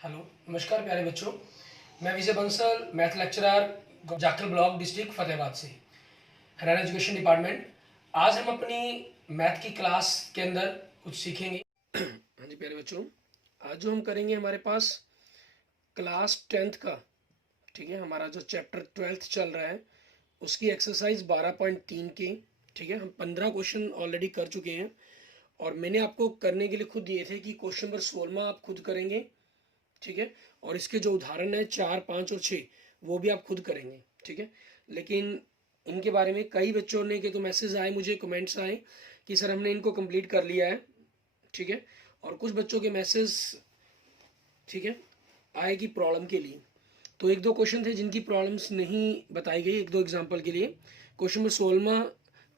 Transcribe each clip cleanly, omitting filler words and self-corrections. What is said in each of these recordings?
Hello, नमस्कार प्यारे बच्चों। मैं Vijay Bansal, math lecturer, Jakhal block, district Fatehabad से, हरियाणा एजुकेशन डिपार्टमेंट। आज हम अपनी मैथ की क्लास के अंदर कुछ सीखेंगे। हाँ जी प्यारे बच्चों, आज जो हम करेंगे हमारे पास क्लास 10th का, ठीक है, हमारा जो चैप्टर 12th चल रहा है उसकी एक्सरसाइज 12.3 की, ठीक है। हम 15 क्वेश्चन ऑलरेडी कर चुके हैं और मैंने आपको करने के लिए खुद दिए थे कि क्वेश्चन नंबर 16 आप खुद करेंगे, ठीक है। और इसके जो उदाहरण है 4, 5 और 6 वो भी आप खुद करेंगे, ठीक है। लेकिन इनके बारे में कई बच्चों ने के तो मैसेज आए, मुझे कमेंट्स आए कि सर हमने इनको कंप्लीट कर लिया है, ठीक है। और कुछ बच्चों के मैसेज, ठीक है, आए कि प्रॉब्लम के लिए। तो एक दो क्वेश्चन थे जिनकी प्रॉब्लम्स नहीं बताई गई, एक दो एग्जाम्पल के लिए। क्वेश्चन नंबर 16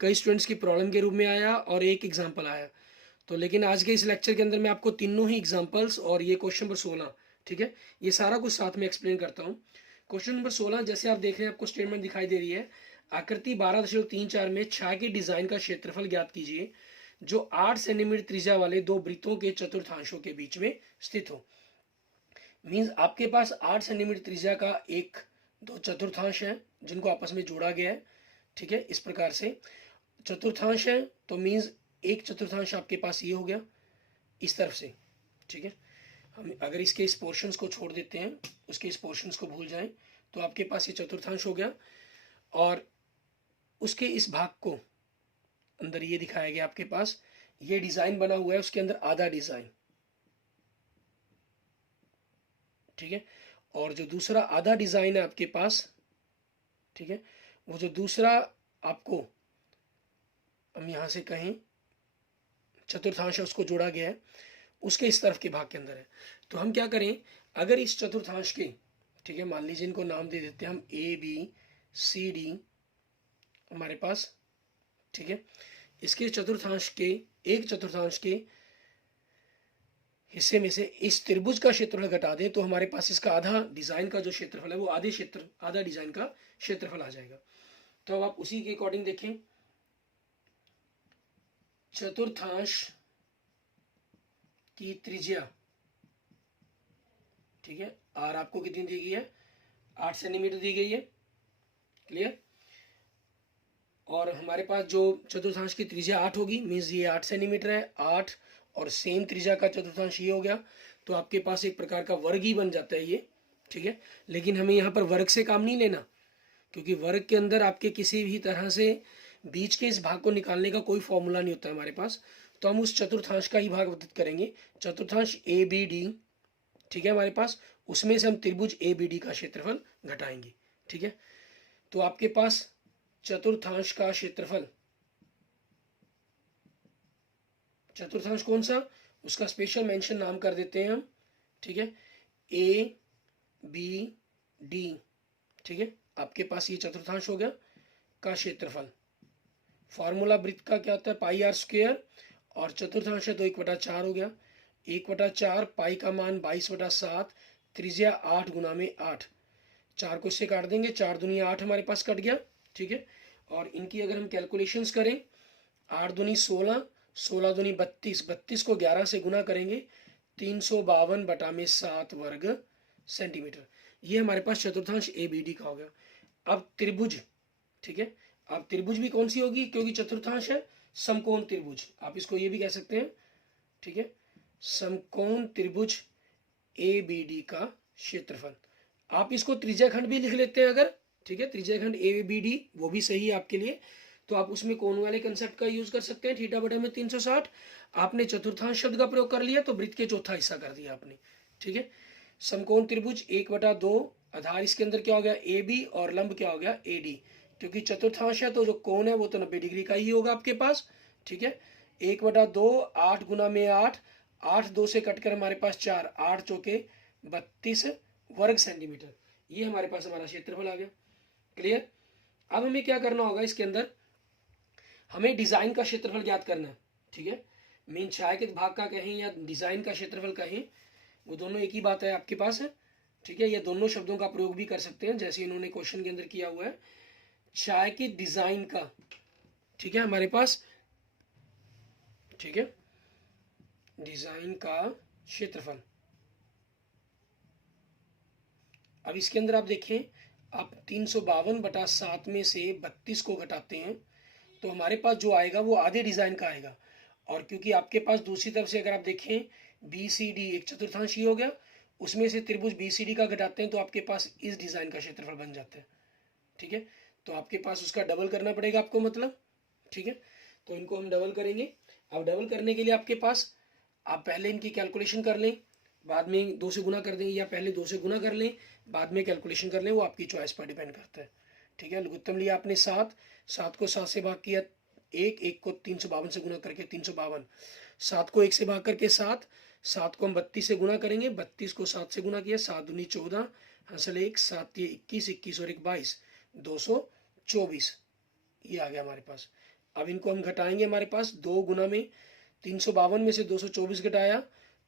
कई स्टूडेंट्स की प्रॉब्लम के रूप में आया और एक एग्जाम्पल आया। तो लेकिन आज के इस लेक्चर के अंदर मैं आपको तीनों ही एग्जांपल्स और ये क्वेश्चन नंबर 16, ठीक है, ये सारा कुछ साथ में एक्सप्लेन करता हूँ। क्वेश्चन नंबर 16 जैसे आप देख रहे हैं, आपको स्टेटमेंट दिखाई दे रही है। आकृति 12.34 में छाया के डिजाइन का क्षेत्रफल ज्ञात कीजिए जो 8 सेंटीमीटर त्रिज्या वाले दो वृत्तों के चतुर्थांशों के बीच में स्थित हो। मीन्स आपके पास 8 सेंटीमीटर त्रिज्या का एक दो चतुर्थांश है जिनको आपस में जोड़ा गया है, ठीक है। इस प्रकार से चतुर्थांश है तो मीन्स एक चतुर्थांश आपके पास ये हो गया इस तरफ से, ठीक है। हम अगर इसके इस पोर्शंस को छोड़ देते हैं, उसके इस पोर्शंस को भूल जाएं, तो आपके पास ये चतुर्थांश हो गया। और उसके इस भाग को अंदर ये दिखाया गया, आपके पास ये डिजाइन बना हुआ है, उसके अंदर आधा डिजाइन, ठीक है। और जो दूसरा आधा डिजाइन है आपके पास, ठीक है, वो जो दूसरा आपको हम यहां से कहें चतुर्थांश है उसको जोड़ा गया है, उसके इस तरफ के भाग के अंदर है। तो हम क्या करें, अगर इस चतुर्थांश के, ठीक है, मान लीजिए इनको नाम दे देते हैं हम ए बी सी डी हमारे पास, ठीक है। इसके चतुर्थांश के एक चतुर्थांश के हिस्से में से इस त्रिभुज का क्षेत्रफल घटा दें तो हमारे पास इसका आधा डिजाइन का जो क्षेत्रफल है वो आधा डिजाइन का क्षेत्रफल आ जाएगा। तो अब आप उसी के अकॉर्डिंग देखें, चतुर्थांश की त्रिज्या, ठीक है, आर आपको कितनी दी गई है, 8 सेंटीमीटर दी गई है, क्लियर। और हमारे पास जो चतुर्थांश की त्रिज्या 8 होगी, मीन्स ये 8 सेंटीमीटर है, 8 और सेम त्रिज्या का चतुर्थांश ये हो गया। तो आपके पास एक प्रकार का वर्ग ही बन जाता है ये, ठीक है। लेकिन हमें यहाँ पर वर्ग से काम नहीं लेना, क्योंकि वर्ग के अंदर आपके किसी भी तरह से बीच के इस भाग को निकालने का कोई फॉर्मूला नहीं होता है हमारे पास। तो हम उस चतुर्थांश का ही भाग व्यतीत करेंगे, चतुर्थांश ए बी डी, ठीक है, हमारे पास उसमें से हम त्रिभुज ए बी डी का क्षेत्रफल घटाएंगे, ठीक है। तो आपके पास चतुर्थांश का क्षेत्रफल, चतुर्थांश कौन सा, उसका स्पेशल मेंशन नाम कर देते हैं हम, ठीक है, ए बी डी, ठीक है। आपके पास ये चतुर्थांश हो गया का क्षेत्रफल। फॉर्मूला वृत्त का क्या होता है, पाई आर स्क्वेयर, और चतुर्थांश है तो 1/4 हो गया। 1/4 पाई का मान 22/7, त्रिज्या 8 गुना में 8, 4 को इससे काट देंगे, 4 दूनी 8 हमारे पास कट गया, ठीक है। और इनकी अगर हम कैलकुलेशंस करें, 8 दूनी 16, 16 दूनी 32, 32 को 11 से गुना करेंगे, 352/7 वर्ग सेंटीमीटर। ये हमारे पास चतुर्थांश ए बी डी का हो गया। अब त्रिभुज, ठीक है, अब त्रिभुज भी कौन सी होगी, क्योंकि चतुर्थांश है, समकोण त्रिभुज, आप इसको ये भी कह सकते हैं, ठीक है, समकोण त्रिभुज ए बी डी का क्षेत्रफल। आप इसको त्रिज्याखंड भी लिख लेते हैं अगर, ठीक है, त्रिज्याखंड ए बी डी वो भी सही है आपके लिए। तो आप उसमें कोण वाले कंसेप्ट का यूज कर सकते हैं, थीटा बटे में 360। आपने चतुर्थांश शब्द का प्रयोग कर लिया तो वृत्त के चौथा हिस्सा कर दिया आपने, ठीक है। समकोण त्रिभुज 1/2, आधार इसके अंदर क्या हो गया ए बी और लंब क्या हो गया ए डी, क्योंकि चतुर्थांश है तो जो कोण है वो तो 90 डिग्री का ही होगा आपके पास, ठीक है। 1/2, 8 गुना में 8, 8 2 से कटकर हमारे पास 4, 8 चौके 32 वर्ग सेंटीमीटर, ये हमारे पास हमारा क्षेत्रफल आ गया, क्लियर। अब हमें क्या करना होगा, इसके अंदर हमें डिजाइन का क्षेत्रफल ज्ञात करना है, ठीक है। मीन छायांकित भाग का कहें या डिजाइन का क्षेत्रफल कहें, वो दोनों एक ही बात है आपके पास है, ठीक है। ये दोनों शब्दों का प्रयोग भी कर सकते हैं जैसे इन्होंने क्वेश्चन के अंदर किया हुआ है। छायांकित डिजाइन का, ठीक है, हमारे पास, ठीक है, डिजाइन का क्षेत्रफल, अब इसके अंदर आप देखें, आप 352/7 में से 32 को घटाते हैं तो हमारे पास जो आएगा वो आधे डिज़ाइन का आएगा। और क्योंकि आपके पास दूसरी तरफ से अगर आप देखें बी सी डी एक चतुर्थांश ही हो गया, उसमें से त्रिभुज बी सी डी का घटाते हैं तो आपके पास इस डिज़ाइन का क्षेत्रफल बन जाता है। ठीक है, तो आपके पास उसका डबल करना पड़ेगा आपको, मतलब। ठीक है, तो इनको हम डबल करेंगे। अब डबल करने के लिए आपके पास, आप पहले इनकी कैलकुलेशन कर लें, बाद में 2 से गुना कर दें, या पहले 2 से गुना कर लें बाद में कैलकुलेशन कर लें, वो आपकी चॉइस पर डिपेंड करता है। ठीक है, लघुत्तम लिया आपने 7, 7 को 7 से भाग किया 1, 1 को 352 से गुना करके 352, 7 को 1 से भाग करके 7, 7 को हम 32 से गुना करेंगे, 32 को 7 से गुना किया, 7 दूनी 14, हंसल 1, 7 21, 21 और 1 22, 224 ये आ गया हमारे पास। अब इनको हम घटाएंगे, हमारे पास 2 गुना में 352 में से 224 घटाया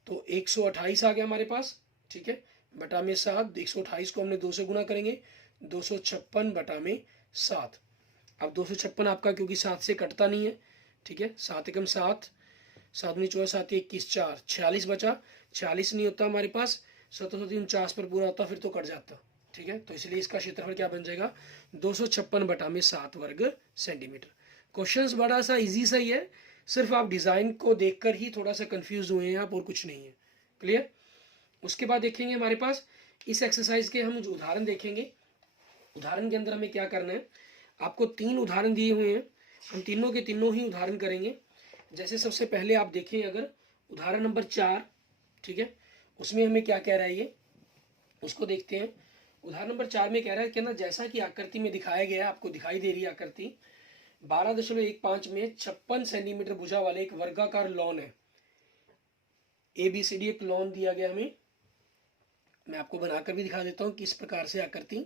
तो 128 आ गया हमारे पास। ठीक है, बटा में 7, 128 को हमने 2 से गुना करेंगे, 256 बटा में 7। अब 256 आपका क्योंकि 7 से कटता नहीं है। ठीक है, 7 एकम 7, 7 दूनी 14, 7 21 4, 46 बचा, 46 नहीं होता हमारे पास, 749 पर पूरा होता फिर तो कट जाता। ठीक है, तो इसलिए इसका क्षेत्रफल क्या बन जाएगा, 256 बटा में 7 वर्ग सेंटीमीटर। क्वेश्चंस बड़ा सा इजी सा ही है, सिर्फ आप डिज़ाइन को देखकर ही थोड़ा सा कंफ्यूज हुए हैं आप, और कुछ नहीं है। क्लियर। उसके बाद देखेंगे हमारे पास इस एक्सरसाइज के हम जो उदाहरण देखेंगे, उदाहरण के अंदर हमें क्या करना है, आपको 3 उदाहरण दिए हुए हैं, हम तीनों के तीनों ही उदाहरण करेंगे। जैसे सबसे पहले आप देखें अगर उदाहरण नंबर 4, ठीक है, उसमें हमें क्या कह रहा है ये, उसको देखते हैं। उदाहरण नंबर 4 में कह रहा है कि ना, जैसा कि आकृति में दिखाया गया है, आपको दिखाई दे रही है आकृति, 12.15 में 56 सेंटीमीटर भुजा वाले एक वर्गाकार लॉन है। ABCD एक लॉन दिया गया हमें, मैं आपको बनाकर भी दिखा देता हूँ किस प्रकार से आकृति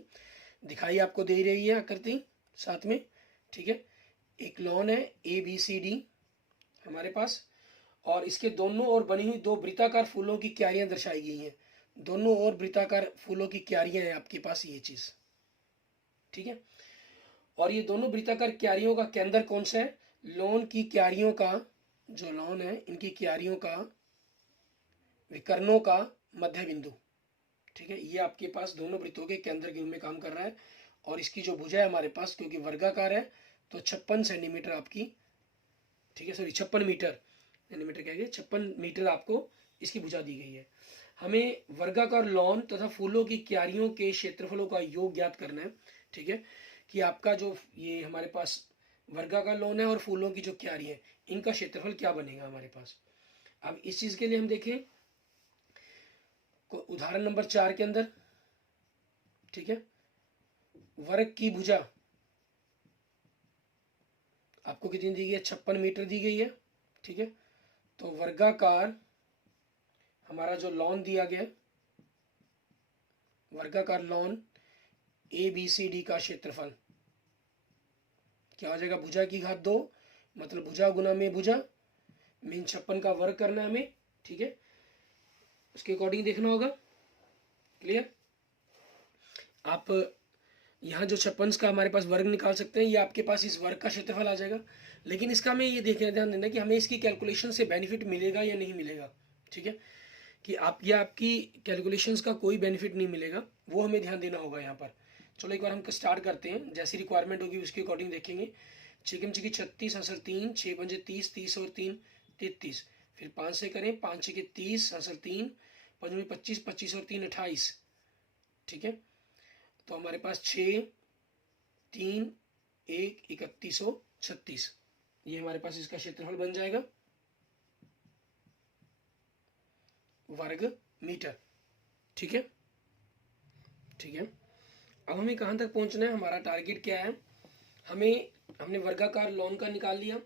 दिखाई आपको दे रही है आकृति साथ में। ठीक है, एक लॉन है ABCD हमारे पास, और इसके दोनों ओर बनी हुई 2 वृत्ताकार फूलों की क्यारियां दर्शाई गई हैं। दोनों ओर वृत्ताकार फूलों की क्यारियां हैं आपके पास, ये चीज। ठीक है, और ये दोनों वृत्ताकार क्यारियों का केंद्र कौन सा है, लॉन की क्यारियों का, जो लॉन है इनकी क्यारियों का विकर्णों का मध्य बिंदु। ठीक है, ये आपके पास दोनों वृत्तों के केंद्र के रूप में काम कर रहा है। और इसकी जो भुजा है हमारे पास, क्योंकि वर्गाकार है तो 56 सेंटीमीटर आपकी, ठीक है, सॉरी 56 मीटर, सेंटीमीटर क्या है, 56 मीटर आपको इसकी भुजा दी गई है। हमें वर्गाकार लॉन तथा फूलों की क्यारियों के क्षेत्रफलों का योग ज्ञात करना है। ठीक है, कि आपका जो ये हमारे पास वर्गाकार लॉन है और फूलों की जो क्यारी है, इनका क्षेत्रफल क्या बनेगा हमारे पास। अब इस चीज के लिए हम देखें उदाहरण नंबर 4 के अंदर। ठीक है, वर्ग की भुजा आपको कितनी दी गई है, 56 मीटर दी गई है। ठीक है, तो वर्गाकार हमारा जो लॉन दिया गया, वर्गाकार लॉन ABCD का क्षेत्रफल क्या हो जाएगा, भुजा की घात 2, मतलब भुजा गुना में भुजा, मीन 56 का वर्ग करना है हमें। ठीक है, उसके अकॉर्डिंग देखना होगा। क्लियर। आप यहाँ जो 56 का हमारे पास वर्ग निकाल सकते हैं, ये आपके पास इस वर्ग का क्षेत्रफल आ जाएगा। लेकिन इसका हमें ये देखना, ध्यान देना कि हमें इसकी कैलकुलेशन से बेनिफिट मिलेगा या नहीं मिलेगा। ठीक है, कि आप या आपकी कैलकुलेशंस का कोई बेनिफिट नहीं मिलेगा, वो हमें ध्यान देना होगा यहाँ पर। चलो एक बार हम स्टार्ट करते हैं, जैसी रिक्वायरमेंट होगी उसके अकॉर्डिंग देखेंगे। 6 6 36 हंसर 3, 6 5 30, 30 और 3 33, फिर 5 से करें, 5 6 30 हंसर 3, 5 में 25, 25 और 3 28। ठीक है, तो हमारे पास 6 3 1 3136, ये हमारे पास इसका क्षेत्रफल बन जाएगा वर्ग मीटर। ठीक है, ठीक है। अब हमें कहाँ तक पहुँचना है, हमारा टारगेट क्या है, हमने वर्गाकार लॉन का निकाल लिया।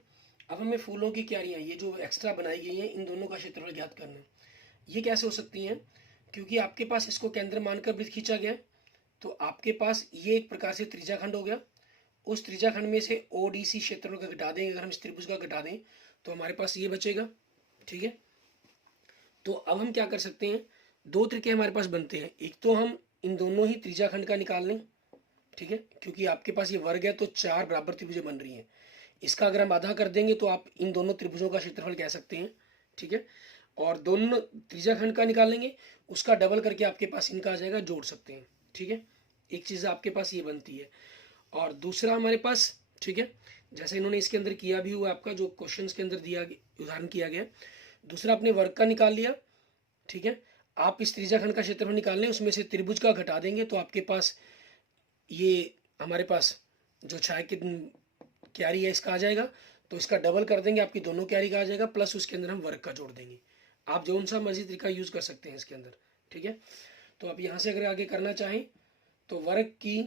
अब हमें फूलों की क्यारियाँ, ये जो एक्स्ट्रा बनाई गई हैं, इन दोनों का क्षेत्रफल ज्ञात करना है। ये कैसे हो सकती हैं, क्योंकि आपके पास इसको केंद्र मानकर वृत्त खींचा गया, तो आपके पास ये एक प्रकार से त्रिज्याखंड हो गया। उस त्रिज्याखंड में से ODC क्षेत्रफल का घटा देंगे, अगर हम इस त्रिभुज का घटा दें तो हमारे पास ये बचेगा। ठीक है, तो अब हम क्या कर सकते हैं, 2 तरीके हमारे पास बनते हैं। एक तो हम इन दोनों ही त्रिज्याखंड का निकाल लें। ठीक है, क्योंकि आपके पास ये वर्ग है तो 4 बराबर त्रिभुजें बन रही हैं। इसका अगर हम आधा कर देंगे तो आप इन दोनों त्रिभुजों का क्षेत्रफल कह सकते हैं। ठीक है, और दोनों त्रिज्याखंड का निकाल लेंगे, उसका डबल करके आपके पास इनका आ जाएगा, जोड़ सकते हैं। ठीक है, एक चीज़ आपके पास ये बनती है। और दूसरा हमारे पास, ठीक है, जैसे इन्होंने इसके अंदर किया भी हुआ, आपका जो क्वेश्चन के अंदर दिया उदाहरण किया गया, दूसरा आपने वर्ग का निकाल लिया, ठीक है। आप इस त्रिज्याखंड का क्षेत्रफल निकाल लें, उसमें से त्रिभुज का घटा देंगे तो आपके पास ये हमारे पास जो छाया की क्यारी है इसका आ जाएगा, तो इसका डबल कर देंगे, आपकी दोनों क्यारी का आ जाएगा, प्लस उसके अंदर हम वर्ग का जोड़ देंगे। आप जो सा मर्जी तरीका यूज़ कर सकते हैं इसके अंदर, ठीक है। तो अब यहाँ से अगर आगे करना चाहें तो वर्ग की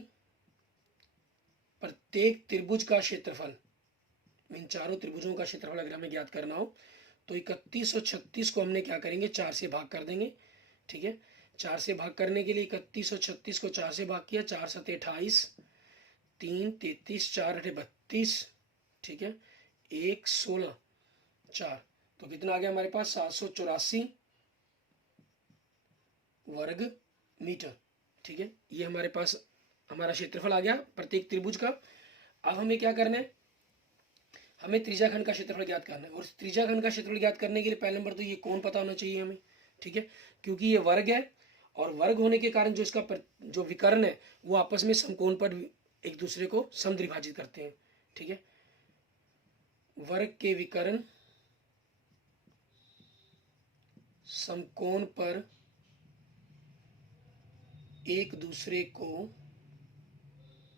प्रत्येक त्रिभुज का क्षेत्रफल, इन चारों त्रिभुजों का क्षेत्रफल अगर हमें ज्ञात करना हो तो 31 और 36 को हमने क्या करेंगे, 4 से भाग कर देंगे, ठीक है। 4 से भाग करने के लिए 31 और 36 को 4 से भाग किया, 4 सते 28, 3 33, 4 अठे 32, ठीक है, 1 16, 4, तो कितना आ गया हमारे पास 784 वर्ग मीटर, ठीक है। ये हमारे पास हमारा क्षेत्रफल आ गया प्रत्येक त्रिभुज का। अब हमें क्या करना है, हमें त्रिज्याखंड का क्षेत्रफल ज्ञात करना है, और त्रिज्याखंड का क्षेत्रफल ज्ञात करने के लिए पहले नंबर तो ये कोण पता होना चाहिए हमें, ठीक है, क्योंकि ये वर्ग है और वर्ग होने के कारण जो इसका जो विकर्ण है वो आपस में समकोण पर एक दूसरे को समद्विभाजित करते हैं, ठीक है। वर्ग के विकर्ण समकोण पर एक दूसरे को,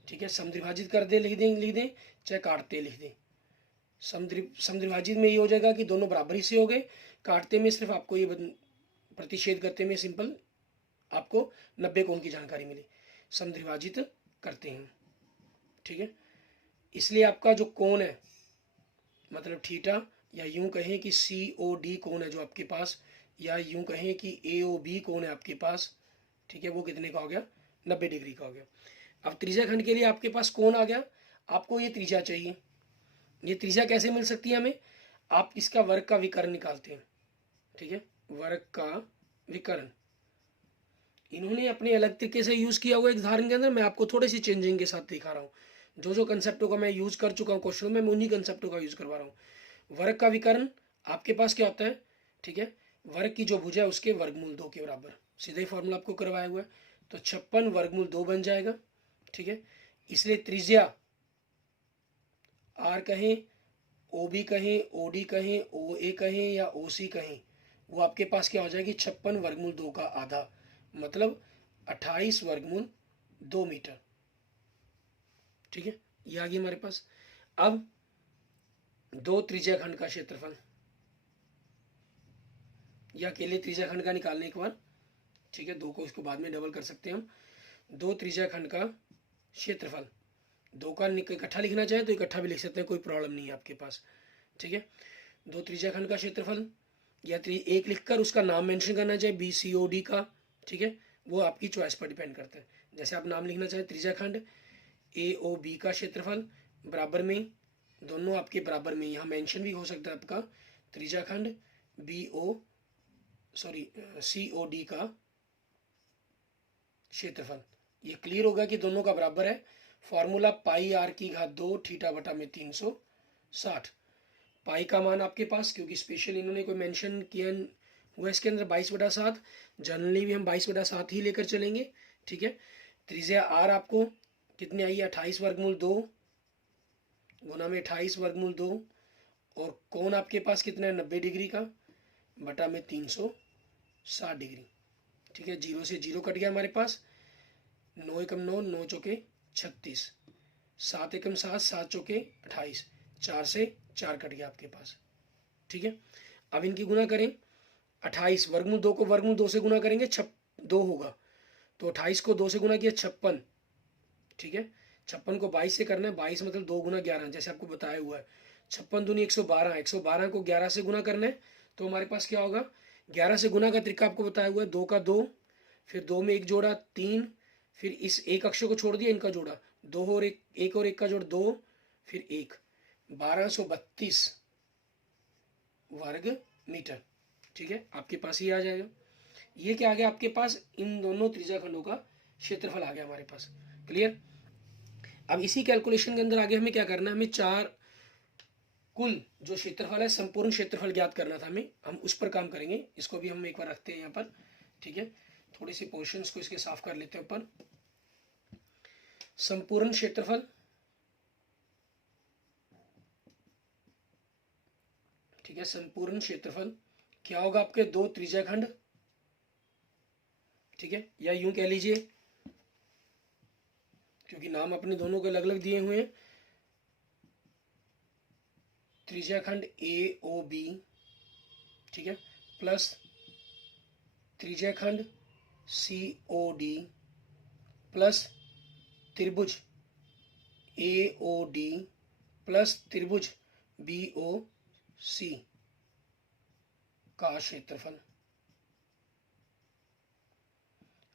ठीक है, समद्विभाजित कर दे, लिख दें चाहे काटते लिख दें। समद्विभाजित में ये हो जाएगा कि दोनों बराबर ही से हो गए, काटते में सिर्फ आपको ये प्रतिषेध करते में सिंपल आपको 90 कोण की जानकारी मिली, समद्विभाजित करते हैं, ठीक है। इसलिए आपका जो कोण है मतलब थीटा, या यूं कहें कि COD कोण है जो आपके पास, या यूं कहें कि AOB कोण है आपके पास, ठीक है, वो कितने का हो गया, 90 डिग्री का हो गया। अब त्रिज्याखंड के लिए आपके पास कोण आ गया, आपको ये त्रिज्या चाहिए। ये त्रिज्या कैसे मिल सकती है हमें, आप इसका वर्ग का विकर्ण निकालते हैं, ठीक है, वर्ग का विकर्ण इन्होंने अपने अलग तरीके से यूज किया हुआ एक उदाहरण के अंदर, मैं आपको थोड़े सी चेंजिंग के साथ दिखा रहा हूँ। जो कंसेप्टों का मैं यूज कर चुका हूँ क्वेश्चन में, मैं उन्हीं कंसेप्टों का यूज करवा रहा हूँ। वर्ग का विकर्ण आपके पास क्या होता है, ठीक है, वर्ग की जो भुजा है उसके वर्गमूल 2 के बराबर, सीधा ही फॉर्मूला आपको करवाया हुआ है, तो 56 वर्गमूल 2 बन जाएगा, ठीक है। इसलिए त्रिज्या आर कहें, OB कहें, OD कहें, OA कहें या OC कहें, वो आपके पास क्या हो जाएगी, 56 वर्गमूल 2 का आधा, मतलब 28 वर्गमूल 2 मीटर, ठीक है, ये आ गई हमारे पास। अब दो त्रिज्याखंड का क्षेत्रफल, या अकेले त्रिज्याखंड का निकालने एक बार, ठीक है, दो को इसको बाद में डबल कर सकते हैं हम। दो त्रिज्याखंड का क्षेत्रफल, दो का इकट्ठा लिखना चाहे तो इकट्ठा भी लिख सकते हैं, कोई प्रॉब्लम नहीं है आपके पास, ठीक है। दो त्रिज्याखंड का क्षेत्रफल, या एक लिखकर उसका नाम मेंशन करना चाहे BCOD का, ठीक है, वो आपकी चॉइस पर डिपेंड करता है। जैसे आप नाम लिखना चाहे त्रिज्याखंड AOB का क्षेत्रफल, बराबर में दोनों आपके बराबर में, यहाँ मेंशन भी हो सकता है आपका त्रिज्याखंड COD का क्षेत्रफल। ये क्लियर होगा कि दोनों का बराबर है। फॉर्मूला पाई r की घात 2 थीटा बटा में 360। पाई का मान आपके पास, क्योंकि स्पेशल इन्होंने कोई मेंशन किया हुआ इसके अंदर 22/7, जनरली भी हम 22/7 ही लेकर चलेंगे, ठीक है। त्रिज्या r आपको कितनी आई है, 28 वर्गमूल 2 गुना में 28 वर्गमूल 2, और कोण आपके पास कितना है, 90 डिग्री का, बटा में 360 डिग्री, ठीक है। 0 से 0 कट गया हमारे पास, 9 एकम 9, 9 चौके 36, 7 एकम 7, 7 चौके 28, 4 से 4 कट गया आपके पास, ठीक है। अब इनकी गुना करें, 28 वर्गमूल 2 को वर्गमूल 2 से गुना करेंगे 2 होगा, तो 28 को 2 से गुना किया 56, ठीक है। 56 को 22 से करना है, 22 मतलब 2 गुना 11, जैसे आपको बताया हुआ है। 56 दूनी 112, 112 को 11 से गुना करना है, तो हमारे पास क्या होगा, 11 से गुना का तरीका आपको बताया हुआ है, 2 का 2, फिर 2 में 1 जोड़ा 3, फिर इस एक अक्षर को छोड़ दिया, इनका जोड़ा 2 और 1 और 1 का जोड़ 2, फिर 1, 1232 वर्ग मीटर, ठीक है, आपके पास ही आ जाएगा। ये क्या आ गया आपके पास, इन दोनों त्रिज्याखंडों का क्षेत्रफल आ गया हमारे पास, क्लियर। अब इसी कैलकुलेशन के अंदर आगे हमें क्या करना है, हमें चार कुल जो क्षेत्रफल है, संपूर्ण क्षेत्रफल ज्ञात करना था हमें, हम उस पर काम करेंगे। इसको भी हम एक बार रखते हैं यहाँ पर, ठीक है। थोड़ी सी पोर्शंस को इसके साफ कर लेते हैं ऊपर। संपूर्ण क्षेत्रफल, ठीक है, संपूर्ण क्षेत्रफल क्या होगा आपके, 2 त्रिज्याखंड, ठीक है, या यूं कह लीजिए, क्योंकि नाम अपने दोनों के अलग अलग दिए हुए हैं, त्रिज्याखंड ए ओ बी, ठीक है, प्लस त्रिज्याखंड सी ओ डी, प्लस त्रिभुज ए ओ डी, प्लस त्रिभुज बी ओ सी का क्षेत्रफल।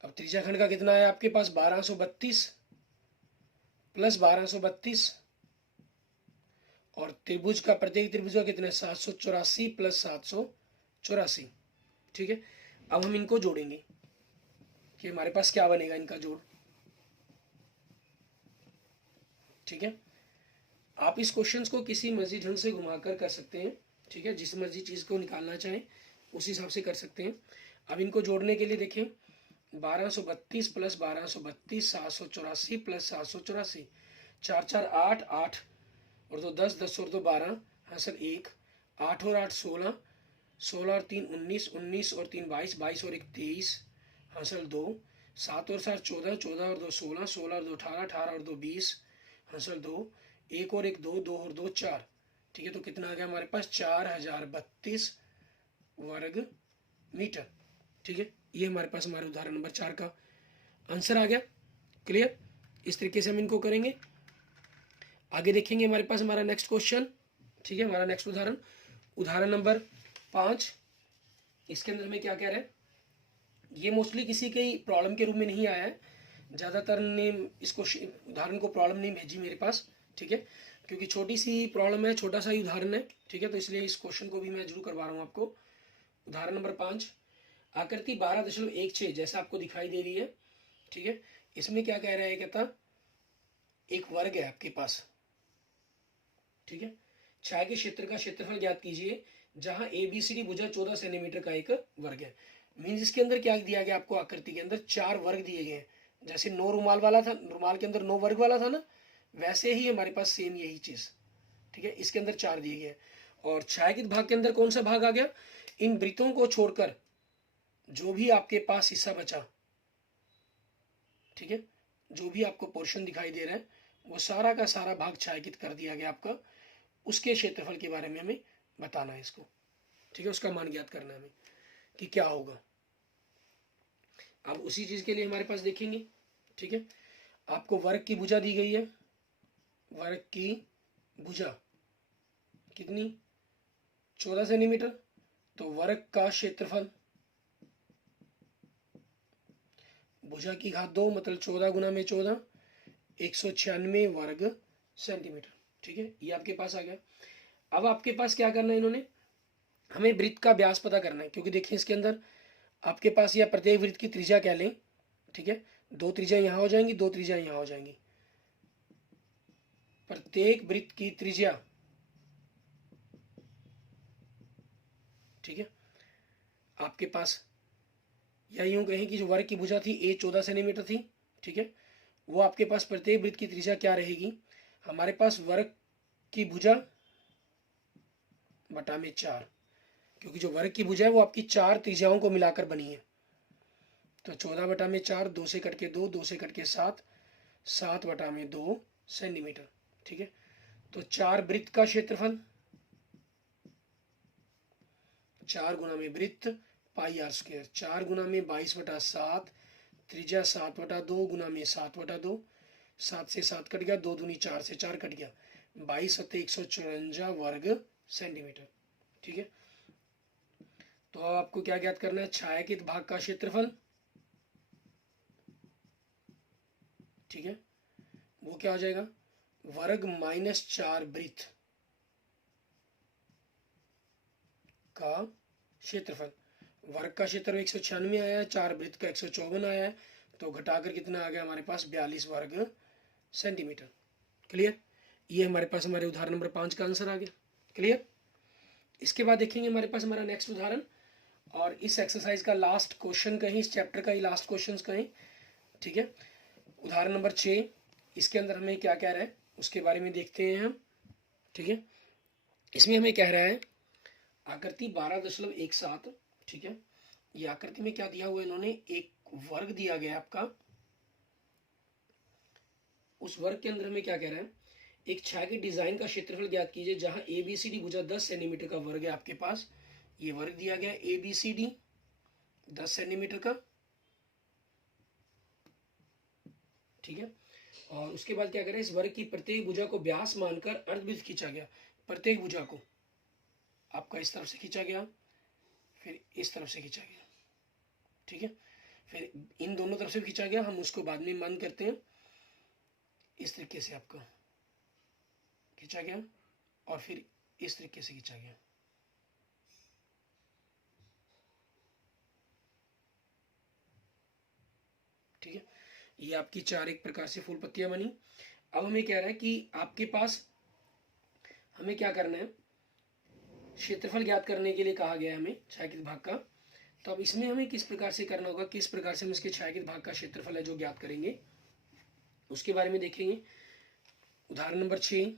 अब त्रिज्याखंड का कितना है आपके पास, 1232 प्लस 1232, और त्रिभुज का, प्रत्येक त्रिभुज का कितना है, 784 प्लस 784, ठीक है। अब हम इनको जोड़ेंगे कि हमारे पास क्या बनेगा इनका जोड़, ठीक है। आप इस क्वेश्चंस को किसी मर्जी ढंग से घुमाकर कर सकते हैं, ठीक है, जिस मर्जी चीज़ को निकालना चाहें उस हिसाब से कर सकते हैं। अब इनको जोड़ने के लिए देखें, 1232 प्लस 1232, 784 प्लस 784, 4 4 8 8 और 2 10, 10 और 2 12, हाँ सर 1, 8 और 8 16, 16 और 3 19, 19 और 3 22, 22 और 1 23, हाँ सर 2, 7 और 7 14, 14 और 2 16, 16 और 2 18, 18 और 2 20, हाँ सर 2, 1 और 1 2, 2 और 2 4, ठीक है। तो कितना आ गया हमारे पास, 4032 वर्ग मीटर, ठीक है। ये हमारे पास हमारे उदाहरण नंबर 4 का आंसर आ गया। क्लियर, इस तरीके से हम इनको करेंगे। आगे देखेंगे हमारे पास हमारा नेक्स्ट क्वेश्चन, ठीक है, हमारा नेक्स्ट उदाहरण, उदाहरण नंबर 5। इसके अंदर हमें क्या कह रहा है, ये मोस्टली किसी के प्रॉब्लम के रूप में नहीं आया है, ज़्यादातर ने इसको उदाहरण को प्रॉब्लम नहीं भेजी मेरे पास, ठीक है, क्योंकि छोटी सी प्रॉब्लम है, छोटा सा ही उदाहरण है, ठीक है। तो इसलिए इस क्वेश्चन को भी मैं जरूर करवा रहा हूँ आपको। उदाहरण नंबर 5, आकृति 12.16 जैसा आपको दिखाई दे रही है, ठीक है। इसमें क्या कह रहा है, कहता एक वर्ग है आपके पास, ठीक है, छाया के क्षेत्र का क्षेत्रफल ज्ञात कीजिए जहां ए बी सी डी भुजा 14 सेंटीमीटर का एक वर्ग है। मीन्स इसके अंदर क्या दिया गया आपको, आकृति के अंदर 4 वर्ग दिए गए हैं, जैसे 9 रुमाल वाला था, रुमाल के अंदर 9 वर्ग वाला था ना, वैसे ही हमारे पास सेम यही चीज, ठीक है, इसके अंदर 4 दिए गए। और छायांकित भाग के अंदर कौन सा भाग आ गया, इन वृत्तों को छोड़कर जो भी आपके पास हिस्सा बचा, ठीक है, जो भी आपको पोर्शन दिखाई दे रहा है वो सारा का सारा भाग छायांकित कर दिया गया आपका, उसके क्षेत्रफल के बारे में हमें बताना है इसको, ठीक है, उसका मान ज्ञात करना है हमें कि क्या होगा। अब उसी चीज के लिए हमारे पास देखेंगे, ठीक है, आपको वर्ग की भुजा दी गई है, वर्ग की भुजा कितनी, 14 सेंटीमीटर, तो वर्ग का क्षेत्रफल, भुजा की घात 2 मतलब 14 गुना में 14, 196 वर्ग सेंटीमीटर, ठीक है, ये आपके पास आ गया। अब आपके पास क्या करना है, इन्होंने हमें वृत्त का व्यास पता करना है, क्योंकि देखिए इसके अंदर आपके पास यह प्रत्येक वृत्त की त्रिज्या क्या लें, ठीक है, 2 त्रिज्या यहां हो जाएंगी, 2 त्रिज्या यहां हो जाएंगी, प्रत्येक वृत्त की त्रिज्या, ठीक है, आपके पास, या यूं कहें कि जो वर्ग की भुजा थी ए 14 सेंटीमीटर थी, ठीक है, वो आपके पास प्रत्येक वृत्त की त्रिज्या क्या रहेगी, हमारे पास वर्ग की भुजा बटा में 4, क्योंकि जो वर्ग की भुजा है वो आपकी 4 त्रिज्याओं को मिलाकर बनी है, तो 14 बटा में 4, 2 से कट के 2, 2 से कट के 7, 7 बटा में 2 सेंटीमीटर, ठीक है। तो 4 वृत्त का क्षेत्रफल, 4 गुना में वृत्त पाई आर स्क्वायर, 4 गुना में 22 बटा 7, त्रिज्या 7 बटा 2 गुना में 7 बटा 2, 7 से 7 कट गया, 2 दूनी 4 से 4 कट गया, 22 सत्ते 154 वर्ग सेंटीमीटर, ठीक है। तो अब आपको क्या ज्ञात करना है, छायांकित भाग का क्षेत्रफल, ठीक है, वो क्या हो जाएगा, वर्ग माइनस 4 वृत्त का क्षेत्रफल, वर्ग का क्षेत्र 196 आया है, 4 वृत्त का 154 आया है, तो घटाकर कितना आ गया हमारे पास, 42 वर्ग सेंटीमीटर। क्लियर, ये हमारे पास हमारे उदाहरण नंबर 5 का आंसर आ गया। क्लियर, इसके बाद देखेंगे हमारे पास हमारा नेक्स्ट उदाहरण, और इस एक्सरसाइज का लास्ट क्वेश्चन कहीं, इस चैप्टर का ही लास्ट क्वेश्चन कहीं, ठीक है। उदाहरण नंबर 6, इसके अंदर हमें क्या कह रहा है उसके बारे में देखते हैं हम। ठीक है, इसमें हमें कह रहा है आकृति 12.17। ठीक है, ये आकृति में क्या दिया हुआ है, इन्होंने एक वर्ग दिया गया आपका। उस वर्ग के अंदर हमें क्या कह रहा है, एक छाया की डिजाइन का क्षेत्रफल ज्ञात कीजिए जहां ABCD भुजा 10 सेंटीमीटर का वर्ग है आपके पास। ये वर्ग दिया गया ABCD 10 सेंटीमीटर का। ठीक है, और उसके बाद क्या करें, इस वर्ग की प्रत्येक भुजा को व्यास मानकर अर्धवृत्त खींचा गया। प्रत्येक भुजा को आपका इस तरफ से खींचा गया, फिर इस तरफ से खींचा गया। ठीक है, फिर इन दोनों तरफ से खींचा गया, हम उसको बाद में मान करते हैं। इस तरीके से आपका खींचा गया और फिर इस तरीके से खींचा गया। ठीक है, ये आपकी चार एक प्रकार से फूल पत्तियां बनी। अब हमें कह रहा है कि आपके पास हमें क्या करना है, क्षेत्रफल ज्ञात करने के लिए कहा गया है हमें छायांकित भाग का। तो अब इसमें हमें किस प्रकार से करना होगा, किस प्रकार से हम इसके छायांकित भाग का क्षेत्रफल है जो ज्ञात करेंगे उसके बारे में देखेंगे। उदाहरण नंबर 6।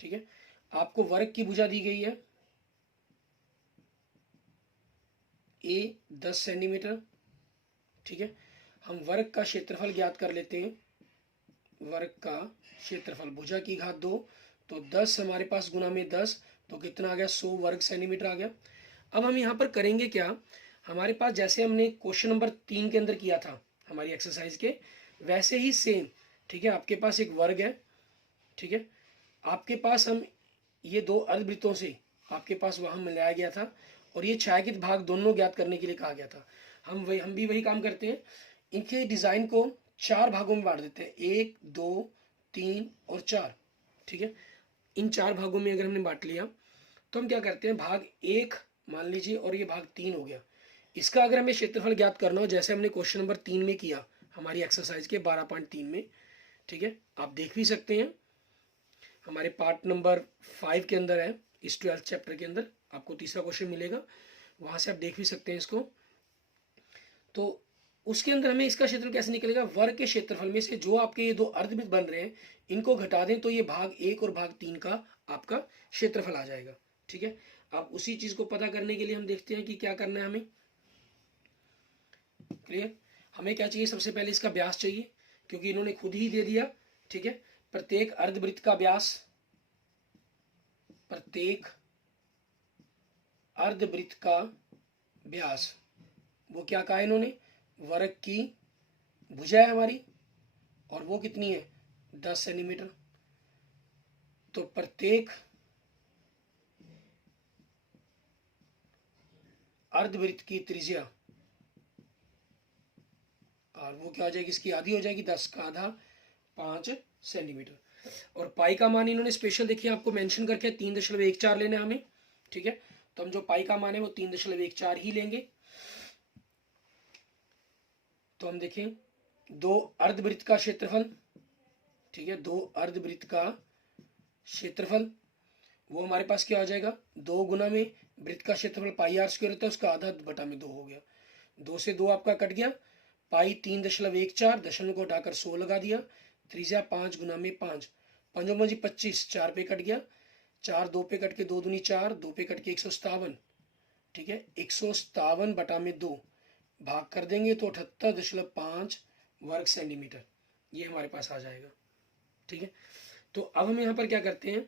ठीक है, आपको वर्ग की भुजा दी गई है A 10 सेंटीमीटर। ठीक है, हम वर्ग का क्षेत्रफल ज्ञात कर लेते हैं। वर्ग का क्षेत्रफल भुजा की घात 2, तो 10 हमारे पास गुना में 10, तो कितना आ गया, 100 वर्ग सेंटीमीटर आ गया। अब हम यहाँ पर करेंगे क्या, हमारे पास जैसे हमने क्वेश्चन नंबर 3 के अंदर किया था हमारी एक्सरसाइज के, वैसे ही सेम। ठीक है, आपके पास एक वर्ग है। ठीक है, आपके पास हम ये दो अर्धवृत्तों से आपके पास वहां मिलाया गया था और ये छायांकित भाग दोनों ज्ञात करने के लिए कहा गया था। हम भी वही काम करते हैं, इनके डिजाइन को 4 भागों में बांट देते हैं, 1 2 3 और 4। ठीक है, इन 4 भागों में अगर हमने बांट लिया तो हम क्या करते हैं, भाग 1 मान लीजिए और ये भाग 3 हो गया। इसका अगर हमें क्षेत्रफल ज्ञात करना हो जैसे हमने क्वेश्चन नंबर 3 में किया हमारी एक्सरसाइज के 12.3 में। ठीक है, आप देख भी सकते हैं हमारे पार्ट नंबर 5 के अंदर है, इस 12th चैप्टर के अंदर आपको तीसरा क्वेश्चन मिलेगा, वहां से आप देख भी सकते हैं इसको। तो उसके अंदर हमें इसका क्षेत्रफल कैसे निकलेगा, वर्ग के क्षेत्रफल में से जो आपके ये दो अर्धवृत्त बन रहे हैं इनको घटा दें तो ये भाग 1 और भाग 3 का आपका क्षेत्रफल आ जाएगा। ठीक है, अब उसी चीज को पता करने के लिए हम देखते हैं कि क्या करना है हमें। क्लियर, हमें क्या चाहिए, सबसे पहले इसका व्यास चाहिए क्योंकि इन्होंने खुद ही दे दिया। ठीक है, प्रत्येक अर्धवृत्त का व्यास, प्रत्येक अर्धवृत्त का व्यास वो क्या कहा है इन्होंने, वर्ग की भुजा है हमारी और वो कितनी है 10 सेंटीमीटर। तो प्रत्येक अर्धवृत्त की त्रिज्या और वो क्या हो जाएगी, इसकी आधी हो जाएगी, 10 का आधा 5 सेंटीमीटर। और पाई का मान इन्होंने स्पेशल देखिए आपको मेंशन करके 3.14 लेना है हमें। ठीक है, तो हम जो पाई का मान है वो 3.14 ही लेंगे। तो हम देखें दो अर्धवृत्त का क्षेत्रफल। ठीक है, दो अर्धवृत्त का क्षेत्रफल वो हमारे पास क्या हो जाएगा, 2 गुना में वृत्त का क्षेत्रफल पाई आर स्क्वायर होता है, उसका आधा बटा में 2 हो गया। 2 से 2 आपका कट गया, पाई 3.14, दशमलव को हटाकर 100 लगा दिया, त्रिज्या 5 गुना में 5, 5 5 25, 4 पे कट गया, 4 2 पे कट के 2 दूनी 4, 2 पे कट के 157। ठीक है, 157 बटा में 2 भाग कर देंगे तो 78.5 वर्ग सेंटीमीटर ये हमारे पास आ जाएगा। ठीक है, तो अब हम यहां पर क्या करते हैं,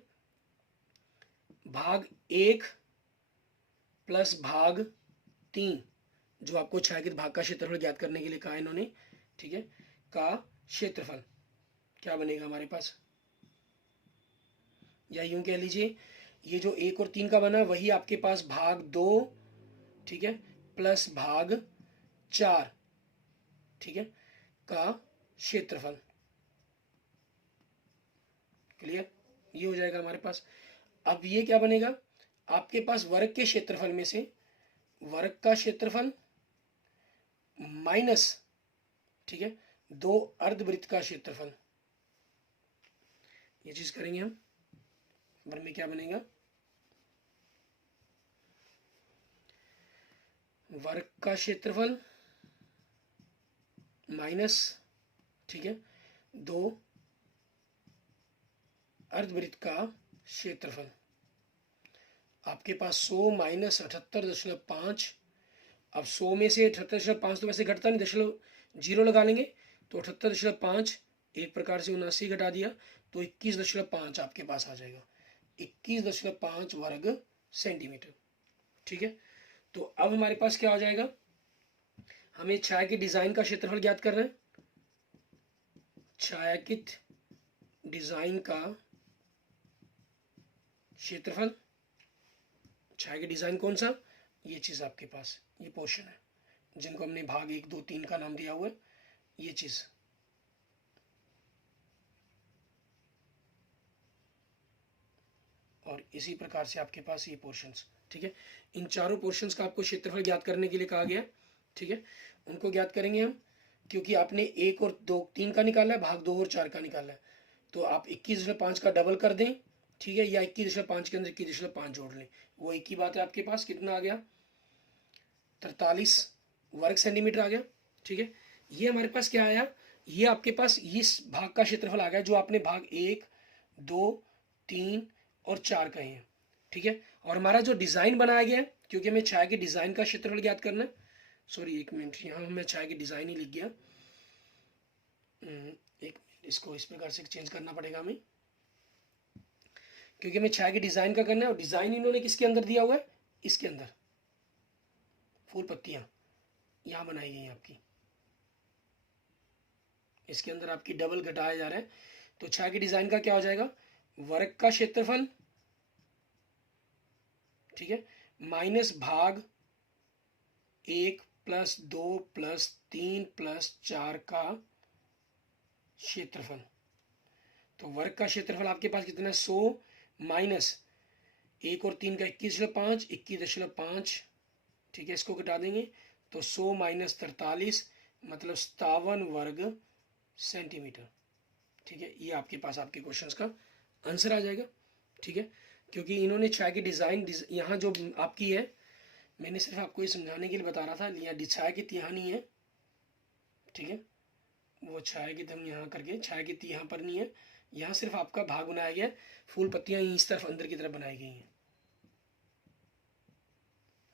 भाग 1 प्लस भाग 3 जो आपको छायांकित भाग का क्षेत्रफल ज्ञात करने के लिए कहा इन्होंने। ठीक है, का क्षेत्रफल क्या बनेगा हमारे पास, या यूं कह लीजिए ये जो 1 और 3 का बना वही आपके पास भाग 2, ठीक है, प्लस भाग 4, ठीक है, का क्षेत्रफल। क्लियर, ये हो जाएगा हमारे पास। अब ये क्या बनेगा, आपके पास वर्ग के क्षेत्रफल में से वर्ग का क्षेत्रफल माइनस, ठीक है, 2 अर्धवृत्त का क्षेत्रफल, ये चीज करेंगे हम। वर्ग में क्या बनेगा, वर्ग का क्षेत्रफल माइनस, ठीक है, दो अर्धवृत्त का क्षेत्रफल। आपके पास 100 माइनस 78.5। अब 100 में से 78.5 तो वैसे घटता नहीं, दशमलव जीरो लगा लेंगे तो 78.5 एक प्रकार से 79 घटा दिया तो 21.5 आपके पास आ जाएगा, 21.5 वर्ग सेंटीमीटर। ठीक है, तो अब हमारे पास क्या हो जाएगा, हमें छाया डिजाइन का क्षेत्रफल ज्ञात कर रहे हैं। छायांकित डिजाइन का क्षेत्रफल, छाया डिजाइन कौन सा, ये चीज आपके पास, ये पोर्शन है जिनको हमने भाग 1, 2, 3 का नाम दिया हुआ है, ये चीज। और इसी प्रकार से आपके पास ये पोर्शंस। ठीक है, इन चारों पोर्शंस का आपको क्षेत्रफल ज्ञात करने के लिए कहा गया है। ठीक है, उनको ज्ञात करेंगे हम, क्योंकि आपने 1 और 2, 3 का निकाला है, भाग 2 और 4 का निकाला है, तो आप 21.5 का डबल कर दें। ठीक है, या 21.5 के अंदर 21.5 जोड़ लें, वो एक ही बात है। आपके पास कितना आ गया, 43 वर्ग सेंटीमीटर आ गया। ठीक है, ये हमारे पास क्या आया, ये आपके पास इस भाग का क्षेत्रफल आ गया जो आपने भाग 1, 2, 3 और 4 कहे हैं। ठीक है, और हमारा जो डिजाइन बनाया गया है, क्योंकि हमें छाया के डिजाइन का क्षेत्रफल ज्ञात करना है, सॉरी एक मिनट, यहाँ मैं छाया के डिजाइन ही लिख गया, एक मिनट, इसको इस प्रकार से चेंज करना पड़ेगा हमें, क्योंकि हमें छाया के डिजाइन का करना है। और डिजाइन इन्होंने किसके अंदर दिया हुआ है, इसके अंदर फूल पत्तियां यहां बनाई गई हैं आपकी, इसके अंदर आपकी डबल घटाया जा रहा है। तो छाया के डिजाइन का क्या हो जाएगा, वर्ग का क्षेत्रफल, ठीक है, माइनस भाग 1 प्लस 2 प्लस 3 प्लस 4 का क्षेत्रफल। तो वर्ग का क्षेत्रफल आपके पास कितना है, 100 माइनस 1 और 3 का 21.5, 21.5। ठीक है, इसको घटा देंगे तो 100 माइनस 43 मतलब 57 वर्ग सेंटीमीटर। ठीक है, ये आपके पास आपके क्वेश्चंस का आंसर आ जाएगा। ठीक है, क्योंकि इन्होंने छाया की डिज़ाइन यहाँ जो आपकी है, मैंने सिर्फ आपको ये समझाने के लिए बता रहा था, यहाँ छाया की यहाँ नहीं है। ठीक है, वो छाया की हम यहाँ करके, छाया की यहाँ पर नहीं है, यहाँ सिर्फ आपका भाग बनाया गया, फूल पत्तियाँ इस तरफ अंदर की तरफ बनाई गई हैं।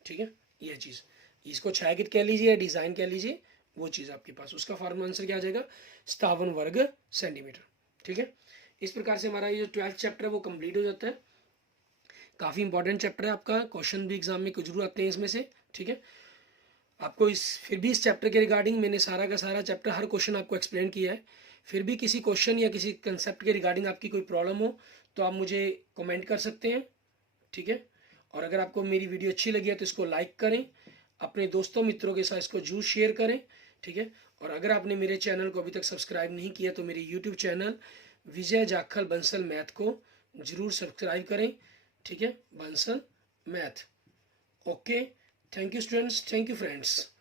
ठीक है, यह चीज़, इसको छायांकित कह लीजिए या डिज़ाइन कह लीजिए, वो चीज़ आपके पास, उसका फॉर्मल आंसर क्या आ जाएगा, 57 वर्ग सेंटीमीटर। ठीक है, इस प्रकार से हमारा ये जो 12th चैप्टर है वो कंप्लीट हो जाता है। काफ़ी इंपॉर्टेंट चैप्टर है आपका, क्वेश्चन भी एग्जाम में कुछ जरूर आते हैं इसमें से। ठीक है, आपको फिर भी इस चैप्टर के रिगार्डिंग मैंने सारा का सारा चैप्टर, हर क्वेश्चन आपको एक्सप्लेन किया है। फिर भी किसी क्वेश्चन या किसी कंसेप्ट के रिगार्डिंग आपकी कोई प्रॉब्लम हो तो आप मुझे कमेंट कर सकते हैं। ठीक है, और अगर आपको मेरी वीडियो अच्छी लगी है तो इसको लाइक करें, अपने दोस्तों मित्रों के साथ इसको जरूर शेयर करें। ठीक है, और अगर आपने मेरे चैनल को अभी तक सब्सक्राइब नहीं किया तो मेरे यूट्यूब चैनल विजय जाखल बंसल मैथ को जरूर सब्सक्राइब करें। ठीक है, Bansal math. Okay, thank you students, thank you friends.